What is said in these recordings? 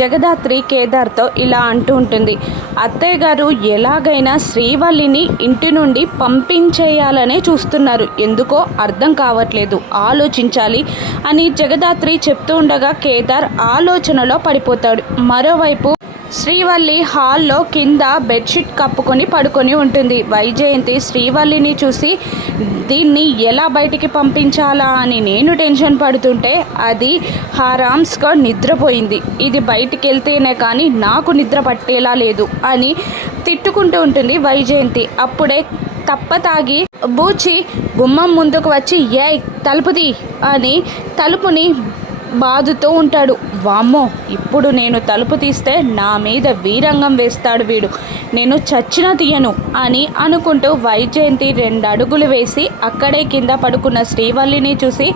జగదాత్రి కేదార్తో ఇలా అంటూ ఉంటుంది. అత్తయ్య గారు ఎలాగైనా శ్రీవల్లిని ఇంటి నుండి పంపించేయాలనే చూస్తున్నారు. ఎందుకో అర్థం కావట్లేదు, ఆలోచించాలి అని జగదాత్రి చెప్తూ ఉండగా కేదార్ ఆలోచనలో పడిపోతాడు. మరోవైపు శ్రీవల్లి హాల్లో కింద బెడ్షీట్ కప్పుకొని పడుకొని ఉంటుంది. వైజయంతి శ్రీవల్లిని చూసి దీన్ని ఎలా బయటికి పంపించాలా అని నేను టెన్షన్ పడుతుంటే అది హారామ్స్గా నిద్రపోయింది. ఇది బయటికి వెళ్తేనే కానీ నాకు నిద్ర పట్టేలా లేదు అని తిట్టుకుంటూ ఉంటుంది వైజయంతి. అప్పుడే తప్పతాగి బూచి గుమ్మం ముందుకు వచ్చి ఏయ్ తలుపు తీ అని తలుపుని బాదుతూ ఉంటాడు. వామ్మో, ఇప్పుడు నేను తలుపు తీస్తే నా మీద వీరంగం వేస్తాడు వీడు, నేను చచ్చినా తీయను అని అనుకుంటూ వైజయంతి 2 అడుగులు వేసి అక్కడే కింద పడుకున్న శ్రీవల్లిని చూసి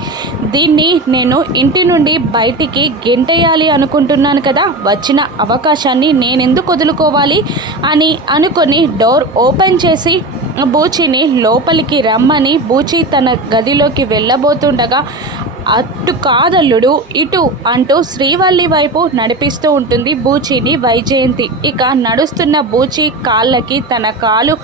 దీన్ని నేను ఇంటి నుండి బయటికి గెంటేయాలి అనుకుంటున్నాను కదా, వచ్చిన అవకాశాన్ని నేనెందుకు వదులుకోవాలి అని అనుకొని డోర్ ఓపెన్ చేసి బూచిని లోపలికి రమ్మని బూచి తన గదిలోకి వెళ్ళబోతుండగా అటు కాదల్లుడు ఇటు అంటూ శ్రీవల్లి వైపు నడిపిస్తూ ఉంటుంది బూచిని వైజయంతి. ఇక నడుస్తున్న బూచి కాళ్ళకి తన కాలు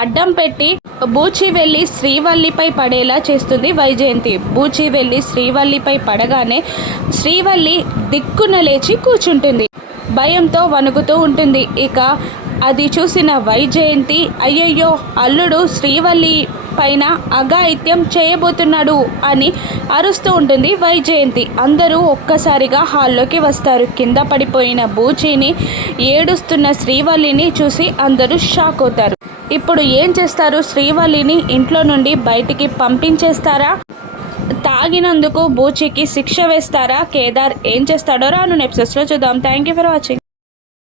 అడ్డం పెట్టి బూచి వెళ్ళి శ్రీవల్లిపై పడేలా చేస్తుంది వైజయంతి. బూచి వెళ్ళి శ్రీవల్లిపై పడగానే శ్రీవల్లి దిక్కున లేచి కూర్చుంటుంది. భయంతో వణుకుతూ ఉంటుంది. ఇక అది చూసిన వైజయంతి అయ్యయ్యో అల్లుడు శ్రీవల్లి పైన అఘాయిత్యం చేయబోతున్నాడు అని అరుస్తూ ఉంటుంది వైజయంతి. అందరూ ఒక్కసారిగా హాల్లోకి వస్తారు. కింద పడిపోయిన బూచిని ఏడుస్తున్న శ్రీవల్లిని చూసి అందరూ షాక్ అవుతారు. ఇప్పుడు ఏం చేస్తారు? శ్రీవల్లిని ఇంట్లో నుండి బయటికి పంపించేస్తారా? తాగినందుకు బూచికి శిక్ష వేస్తారా? కేదార్ ఏం చేస్తాడో రాను ఎపిసోడ్స్లో చూద్దాం. Thank you for watching.